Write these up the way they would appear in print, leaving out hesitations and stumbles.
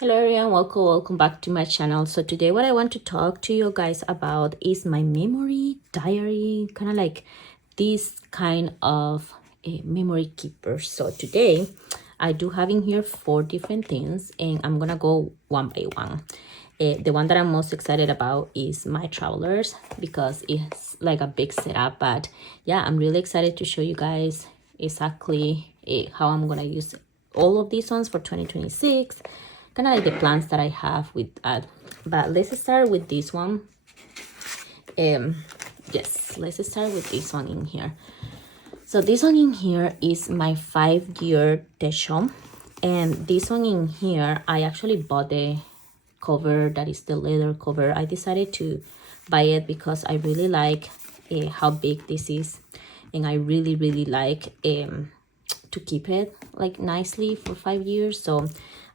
Hello everyone, welcome back to my channel. So today what I want to talk to you guys about is my memory diary, kind of like this kind of a memory keeper. So today I do have in here 4 different things and I'm gonna go one by one. The one that I'm most excited about is my travelers because it's like a big setup, but yeah, I'm really excited to show you guys exactly how I'm gonna use all of these ones for 2026, kind of like the plans that I have with that. But let's start with this one. Yes, let's start with this one in here. So this one in here is my 5-year tesho, and this one in here I actually bought the cover, that is the leather cover. I decided to buy it because I really like how big this is, and I really like to keep it like nicely for 5 years. So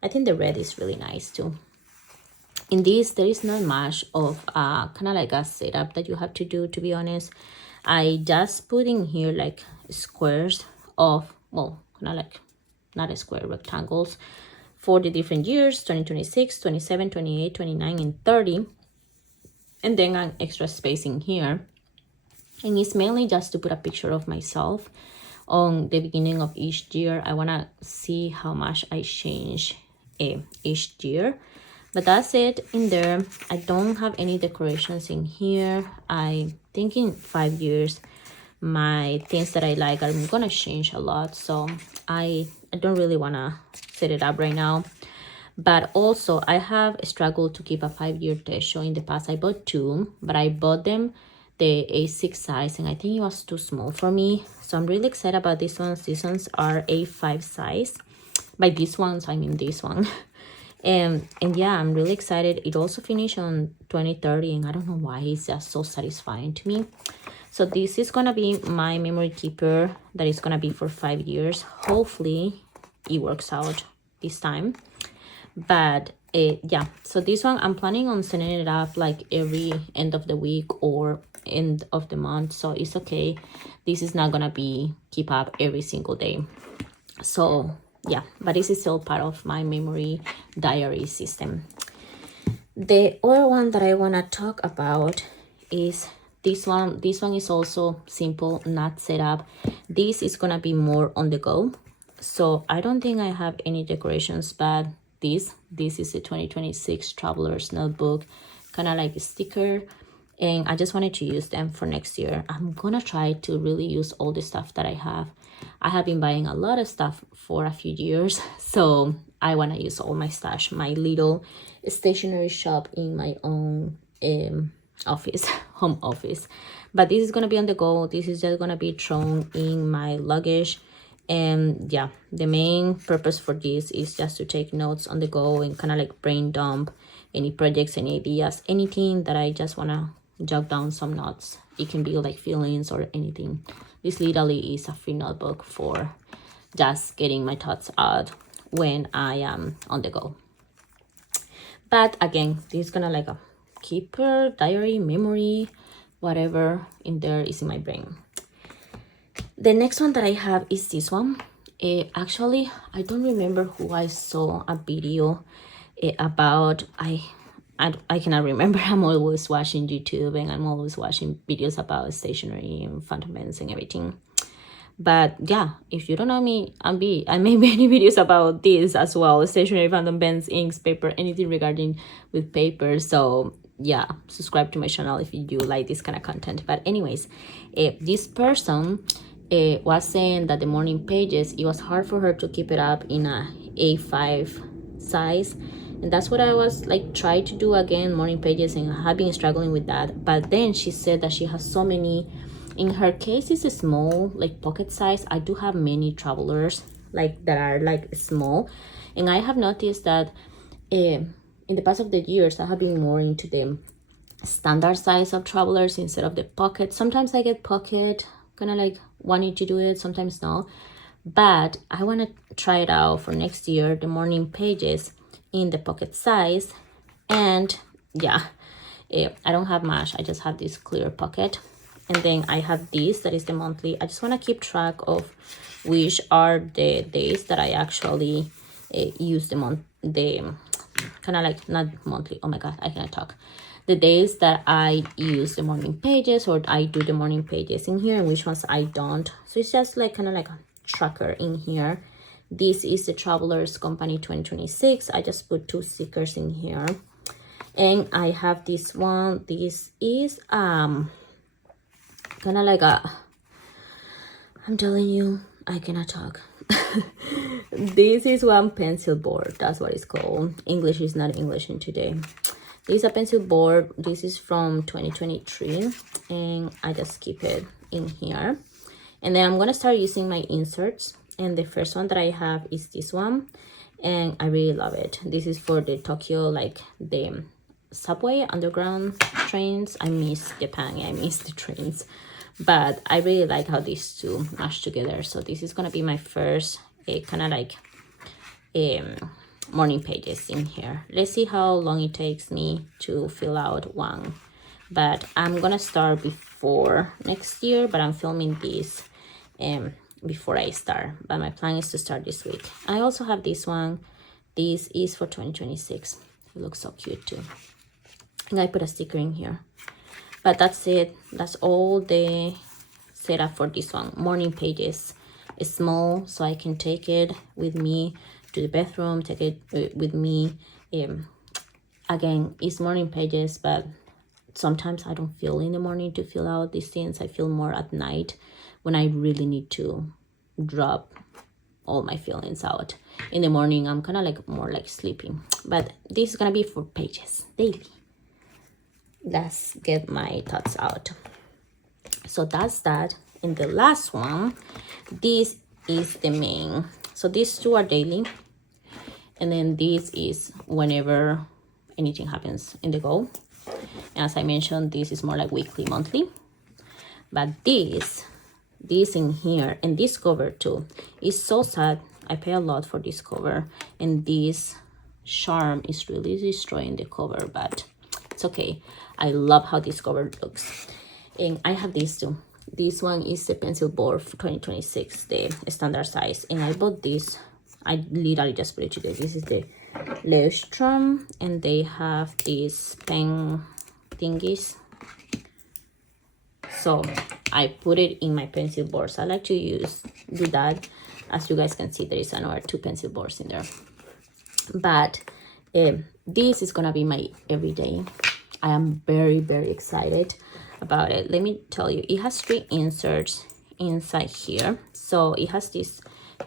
I think the red is really nice too. In this, there is not much of kind of like a setup that you have to do, to be honest. I just put in here like squares of, well, kind of like not a square, rectangles for the different years: 2026, 27, 28, 29, and 30. And then an extra space in here, and it's mainly just to put a picture of myself on the beginning of each year. I want to see how much I change each year, but that's it in there. I don't have any decorations in here. I think in 5 years my things that I like are gonna change a lot, so I don't really want to set it up right now. But also I have struggled to keep a 5-year tesho. In the past I bought 2, but I bought them the A6 size and I think it was too small for me, so I'm really excited about these ones. These ones are A5 size. By these ones I mean this one. And yeah, I'm really excited. It also finished on 2030 and I don't know why, it's just so satisfying to me. So this is gonna be my memory keeper that is gonna be for 5 years. Hopefully it works out this time. But yeah, so this one I'm planning on setting it up like every end of the week or end of the month, so it's okay. This is not gonna be keep up every single day. So yeah, but this is still part of my memory diary system. The other one that I want to talk about is this one. This one is also simple, not set up. This is gonna be more on the go, so I don't think I have any decorations, but this is a 2026 traveler's notebook, kind of like a sticker, and I just wanted to use them for next year. I'm gonna try to really use all the stuff that I have. I have been buying a lot of stuff for a few years, so I want to use all my stash, my little stationery shop in my own office, home office. But this is gonna be on the go. This is just gonna be thrown in my luggage. And yeah, the main purpose for this is just to take notes on the go and kind of like brain dump any projects, any ideas, anything that I just want to jot down some notes. It can be like feelings or anything. This literally is a free notebook for just getting my thoughts out when I am on the go. But again, this is gonna like a keeper, diary, memory, whatever in there is in my brain. The next one that I have is this one. Actually, I don't remember who I saw a video about. I cannot remember. I'm always watching YouTube and I'm always watching videos about stationery and phantom pens and everything. But yeah, if you don't know me, I made many videos about this as well: stationery, phantom pens, inks, paper, anything regarding with paper. So yeah, subscribe to my channel if you do like this kind of content. But anyways, this person was saying that the morning pages, it was hard for her to keep it up in a A5 size, and that's what I was like trying to do again, morning pages, and I have been struggling with that. But then she said that she has so many. In her case, it's a small, like pocket size. I do have many travelers like that are like small, and I have noticed that in the past of the years I have been more into the standard size of travelers instead of the pocket. Sometimes I get pocket, kind of like wanting to do it, sometimes no. But I want to try it out for next year, the morning pages in the pocket size. And yeah, I don't have much. I just have this clear pocket. And then I have this, that is the monthly. I just want to keep track of which are the days that I actually use the kind of like not monthly, oh my god, I cannot talk, the days that I use the morning pages, or I do the morning pages in here, and which ones I don't. So it's just like kind of like a tracker in here. This is the Travelers Company 2026. I just put 2 stickers in here. And I have this one. This is kind of like a, I'm telling you, I cannot talk. This is one pencil board. That's what it's called. English is not English in today. This is a pencil board. This is from 2023, and I just keep it in here. And then I'm gonna start using my inserts, and the first one that I have is this one, and I really love it. This is for the Tokyo, like the subway underground trains. I miss Japan, I miss the trains, but I really like how these two match together. So this is gonna be my first kind of like morning pages in here. Let's see how long it takes me to fill out one, but I'm gonna start before next year, but I'm filming this before I start, but my plan is to start this week. I also have this one. This is for 2026. It looks so cute too, and I put a sticker in here. But that's it. That's all the setup for this one. Morning pages. It's small, so I can take it with me to the bathroom, take it with me. Again, it's morning pages, but sometimes I don't feel in the morning to fill out these things. I feel more at night when I really need to drop all my feelings out. In the morning, I'm kind of like more like sleeping. But this is gonna be for pages daily. Let's get my thoughts out. So that's that. And the last one, this is the main. So these two are daily, and then this is whenever anything happens in the go. And as I mentioned, this is more like weekly, monthly. But this in here, and this cover too, is so sad. I pay a lot for this cover, and this charm is really destroying the cover, but it's okay. I love how this cover looks. And I have these two. This one is the pencil board for 2026, the standard size, and I bought this. I literally just put it today. This is the Leuchtturm, and they have these pen thingies. So I put it in my pencil boards. I like to do that. As you guys can see, there is another 2 pencil boards in there. But this is gonna be my everyday. I am very, very excited about it. Let me tell you, it has 3 inserts inside here. So it has this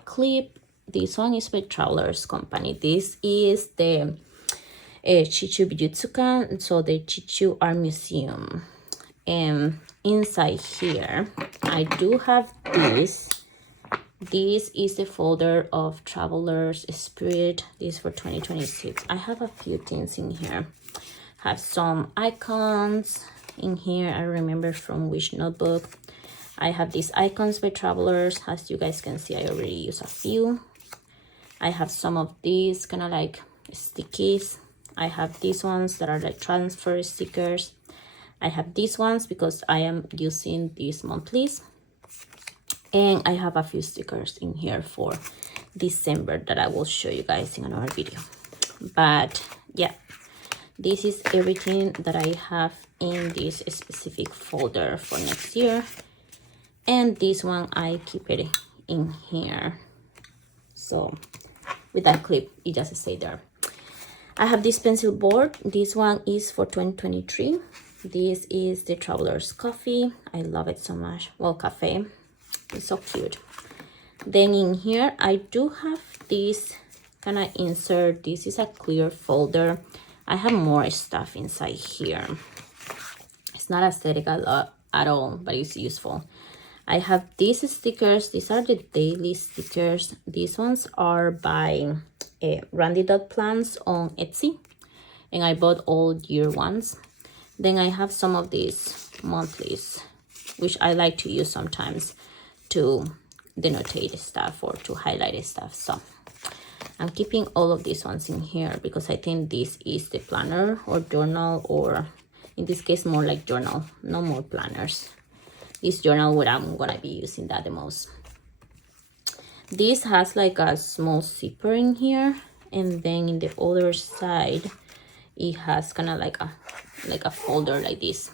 clip. This one is by Travelers Company. This is the Chichu Bijutsukan, so the Chichu Art Museum. And inside here, I do have this. This is the folder of Traveler's Spirit. This is for 2026. I have a few things in here. Have some icons in here. I remember from which notebook. I have these icons by Travelers. As you guys can see, I already use a few. I have some of these kind of like stickies. I have these ones that are like transfer stickers. I have these ones because I am using these monthlies. And I have a few stickers in here for December that I will show you guys in another video. But yeah, this is everything that I have in this specific folder for next year. And this one, I keep it in here. So with that clip, it just stays there. I have this pencil board. This one is for 2023. This is the Traveler's Coffee. I love it so much. Well, cafe. It's so cute. Then in here, I do have this kind of insert. This is a clear folder. I have more stuff inside here. It's not aesthetic at all, but it's useful. I have these stickers. These are the daily stickers. These ones are by Randy Dot Plants on Etsy, and I bought all year ones. Then I have some of these monthlies, which I like to use sometimes to denotate stuff or to highlight stuff. So I'm keeping all of these ones in here because I think this is the planner or journal, or in this case more like journal, no more planners. This journal, what I'm gonna be using that the most. This has like a small zipper in here, and then in the other side it has kind of like a folder like this.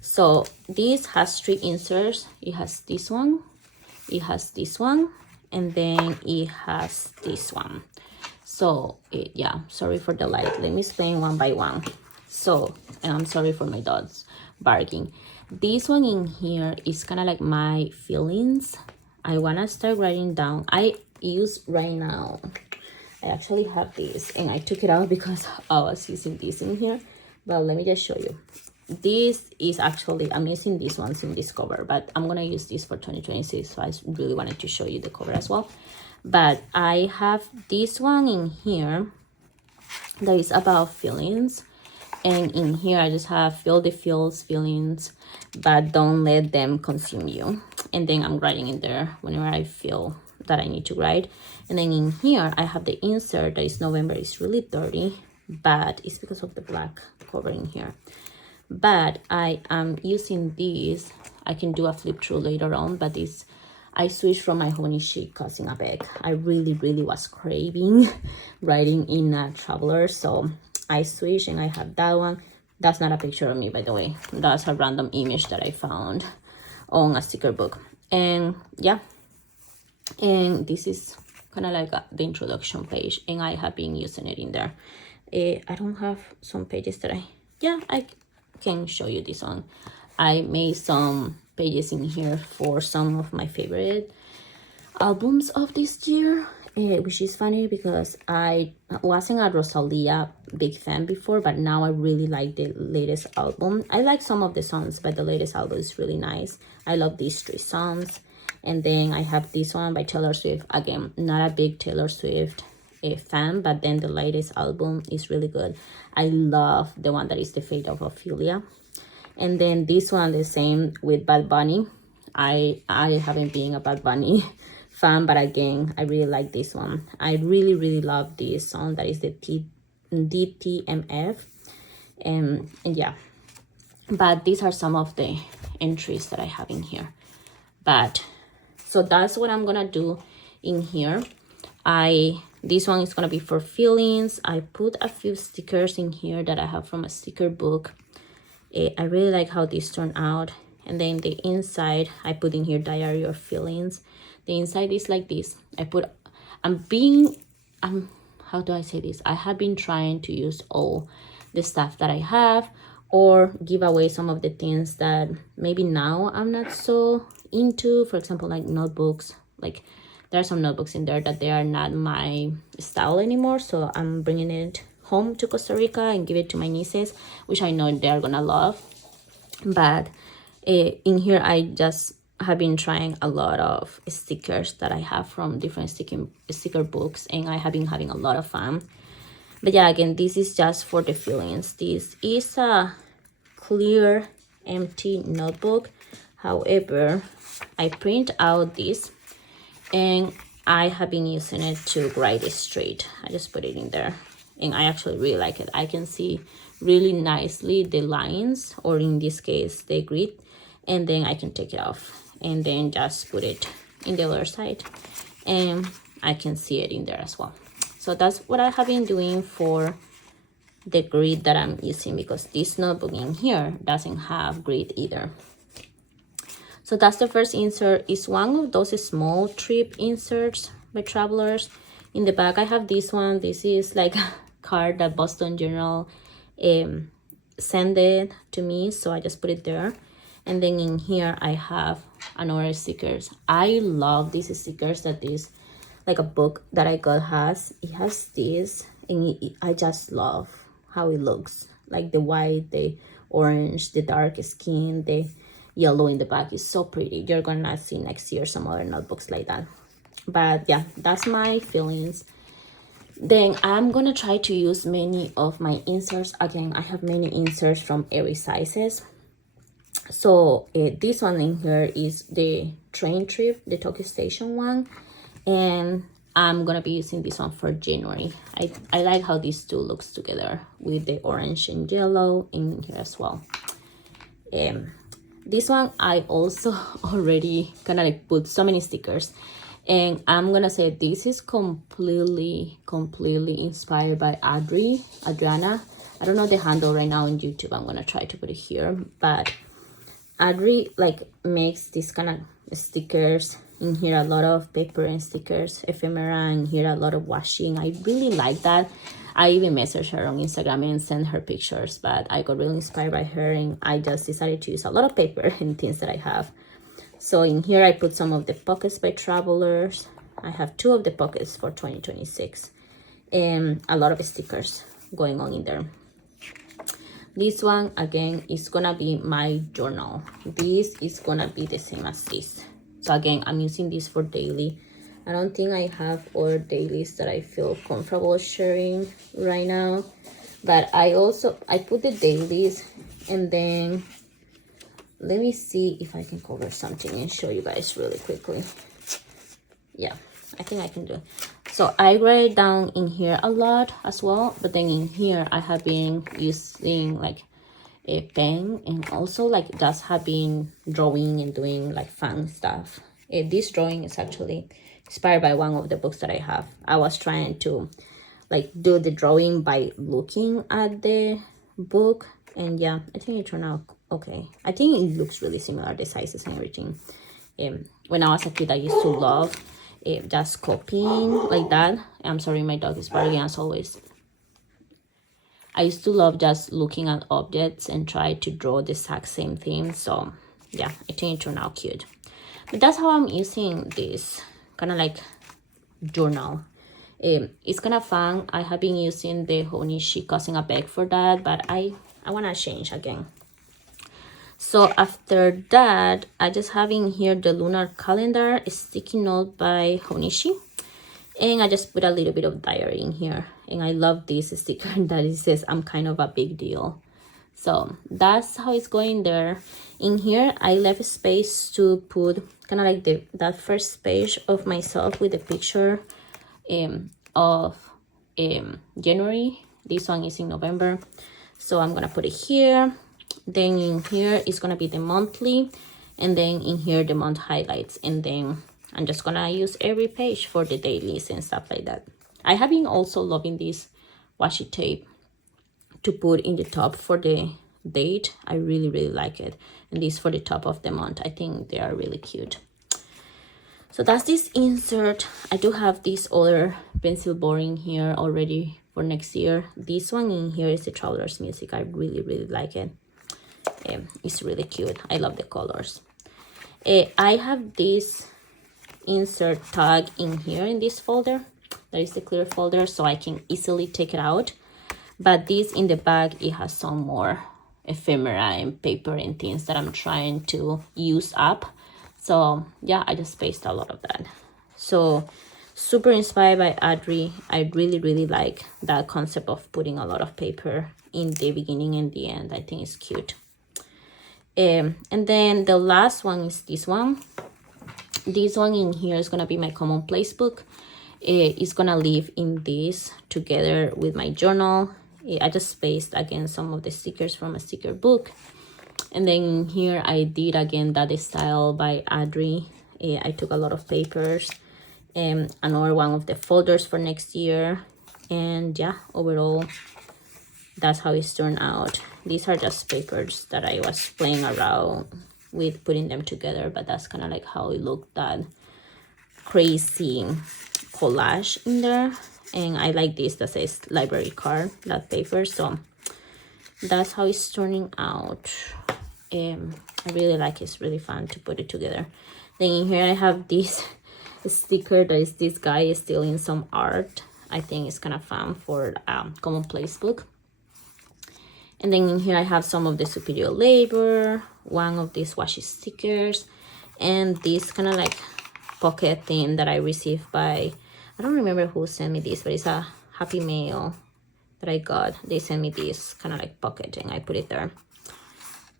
So this has 3 inserts. It has this one, it has this one, and then it has this one. So yeah, sorry for the light, let me explain one by one. So, and I'm sorry for my dogs barking. This one in here is kind of like my feelings. I want to start writing down. I use right now, I actually have this and I took it out because I was using this in here, but let me just show you. This is actually, I'm using this one in this cover, but I'm gonna use this for 2026, so I really wanted to show you the cover as well. But I have this one in here that is about feelings, and in here I just have feel the feelings, but don't let them consume you. And then I'm writing in there whenever I feel that I need to write. And then in here I have the insert that is November. It's really dirty, but it's because of the black cover in here. But I am using this. I can do a flip through later on, but this, I switched from my honey chic cousin a bag. I really was craving writing in a traveler, so I switched and I have that one. That's not a picture of me, by the way. That's a random image that I found on a sticker book. And yeah, and this is kind of like the introduction page, and I have been using it in there. I don't have some pages that I can show you this one. I made some pages in here for some of my favorite albums of this year, which is funny because I wasn't a Rosalia big fan before, but now I really like the latest album. I like some of the songs, but the latest album is really nice. I love these 3 songs. And then I have this one by Taylor Swift. Again, not a big Taylor Swift fan, but then the latest album is really good. I love the one that is The Fate of Ophelia. And then this one, the same with Bad Bunny. I haven't been a Bad Bunny fan, but again, I really like this one. I really love this song that is the DTMF. And yeah, but these are some of the entries that I have in here. But so that's what I'm gonna do in here. This one is gonna be for feelings. I put a few stickers in here that I have from a sticker book. I really like how these turn out. And then the inside, I put in here diary of feelings. The inside is like this. How do I say this? I have been trying to use all the stuff that I have, or give away some of the things that maybe now I'm not so into. For example, like notebooks. Like there are some notebooks in there that they are not my style anymore, so I'm bringing it home to Costa Rica and give it to my nieces, which I know they're gonna love. But in here I just have been trying a lot of stickers that I have from different sticker books, and I have been having a lot of fun. But yeah, again, this is just for the feelings. This is a clear empty notebook. However, I print out this and I have been using it to write it straight. I just put it in there and I actually really like it. I can see really nicely the lines, or in this case the grid, and then I can take it off and then just put it in the other side and I can see it in there as well. So that's what I have been doing for the grid that I'm using, because this notebook in here doesn't have grid either. So that's the first insert. Is one of those small trip inserts by Travelers. In the back I have this one. This is like a card that Boston Journal sent it to me, so I just put it there. And then in here I have another stickers. I love these stickers that this like a book that I got has. It has this, and I just love how it looks, like the white, the orange, the dark skin, the yellow in the back is so pretty. You're gonna see next year some other notebooks like that. But yeah, that's my feelings. Then I'm gonna try to use many of my inserts. Again, I have many inserts from every sizes. So this one in here is the train trip, the Tokyo Station one, and I'm gonna be using this one for January. I like how these two looks together with the orange and yellow in here as well. This one I also already kind of like put so many stickers, And I'm gonna say this is completely inspired by Adriana. I don't know the handle right now on YouTube. I'm gonna try to put it here, but Adri like makes this kind of stickers. In here a lot of paper and stickers, ephemera, and here a lot of washing. I really like that. I even messaged her on Instagram and sent her pictures, but I got really inspired by her and I just decided to use a lot of paper and things that I have. So in here I put some of the pockets by Travelers. I have 2 of the pockets for 2026 and a lot of stickers going on in there. This one again is gonna be my journal. This is gonna be the same as this. So again, I'm using this for daily. I don't think I have other dailies that I feel comfortable sharing right now, but I put the dailies, and then let me see if I can cover something and show you guys really quickly. Yeah, I think I can do it. So I write down in here a lot as well, but then in here I have been using like a pen, and also like just have been drawing and doing like fun stuff. This drawing is actually inspired by one of the books that I have. I was trying to like do the drawing by looking at the book, and yeah, I think it turned out okay. I think it looks really similar, the sizes and everything. When I was a kid, I used to love just copying like that. I'm sorry, my dog is barking as always. I used to love just looking at objects and try to draw the exact same thing. So yeah, I think it turned out cute. But that's how I'm using this kind of like journal. It's kind of fun. I have been using the Honishi Causing a Bag for that, but I want to change again. So after that, I just have in here the lunar calendar, a sticky note by Honishi, and I just put a little bit of diary in here. And I love this sticker that it says I'm kind of a big deal. So that's how it's going there. In here I left space to put kind of like that first page of myself with the picture of January. This one is in November, so I'm gonna put it here. Then in here is gonna be the monthly, and then in here the month highlights, and then I'm just gonna use every page for the dailies and stuff like that. I have been also loving this washi tape to put in the top for the date. I really like it, and this for the top of the month. I think they are really cute. So that's this insert. I do have this other pencil board in here already for next year. This one in here is the Traveler's Music. I really like it. It's really cute. I love the colors. I have this insert tag in here in this folder. That is the clear folder, so I can easily take it out. But this in the back, it has some more ephemera and paper and things that I'm trying to use up. So yeah, I just spaced a lot of that. So super inspired by Adri. I really like that concept of putting a lot of paper in the beginning and the end. I think it's cute. And then the last one is this one. This one in here is gonna be my commonplace book. It's gonna live in this together with my journal. I just spaced again some of the stickers from a sticker book, and then here I did again that style by Adri. I took a lot of papers and another one of the folders for next year, and yeah, overall that's how it's turned out. These are just papers that I was playing around with putting them together, but that's kind of like how it looked, that crazy collage in there. And I like this that says library card, that paper. So that's how it's turning out. I really like it. It's really fun to put it together. Then in here I have this sticker that is this guy stealing some art. I think it's kind of fun for commonplace book. And then in here I have some of the superior labor, one of these washi stickers, and this kind of like pocket thing that I received by, I don't remember who sent me this, but it's a Happy Mail that I got. They sent me this kind of like pocket and I put it there.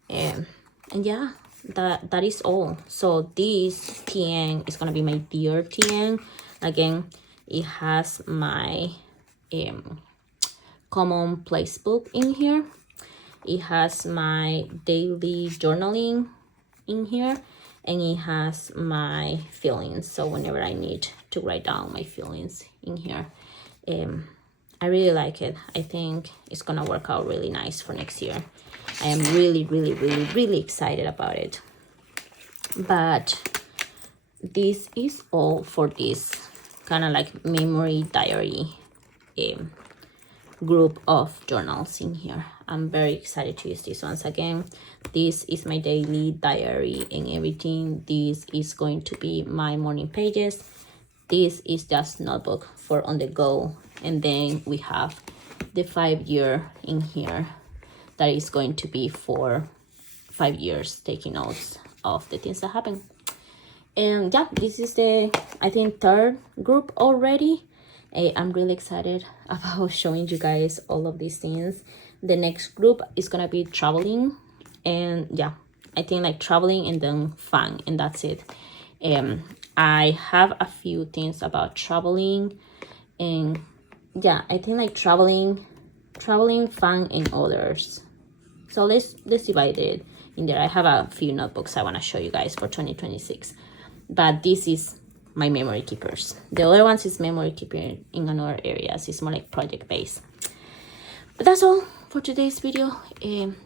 And yeah, that is all. So this TN is gonna be my Dear TN. Again, it has my commonplace book in here. It has my daily journaling in here, and it has my feelings. So whenever I need to write down my feelings in here, I really like it. I think it's gonna work out really nice for next year. I am really excited about it. But this is all for this kind of like memory diary group of journals in here. I'm very excited to use these ones. Again, this is my daily diary and everything. This is going to be my morning pages. This is just notebook for on the go. And then we have the 5-year in here that is going to be for 5 years, taking notes of the things that happen. And yeah, this is the, I think, third group already. I'm really excited about showing you guys all of these things. The next group is gonna be traveling, and yeah, I think like traveling and then fun, and that's it. I have a few things about traveling, and yeah, I think like traveling, fun, and others. So let's divide it in there. I have a few notebooks I want to show you guys for 2026, but this is my memory keepers. The other ones is memory keeping in another areas. It's more like project based. But that's all for today's video.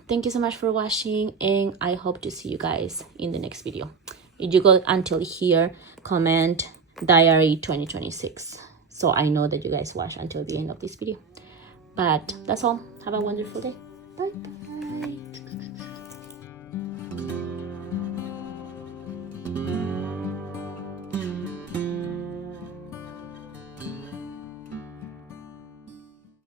Thank you so much for watching, and I hope to see you guys in the next video. If you got until here, comment diary 2026 so I know that you guys watch until the end of this video. But that's all. Have a wonderful day. Bye.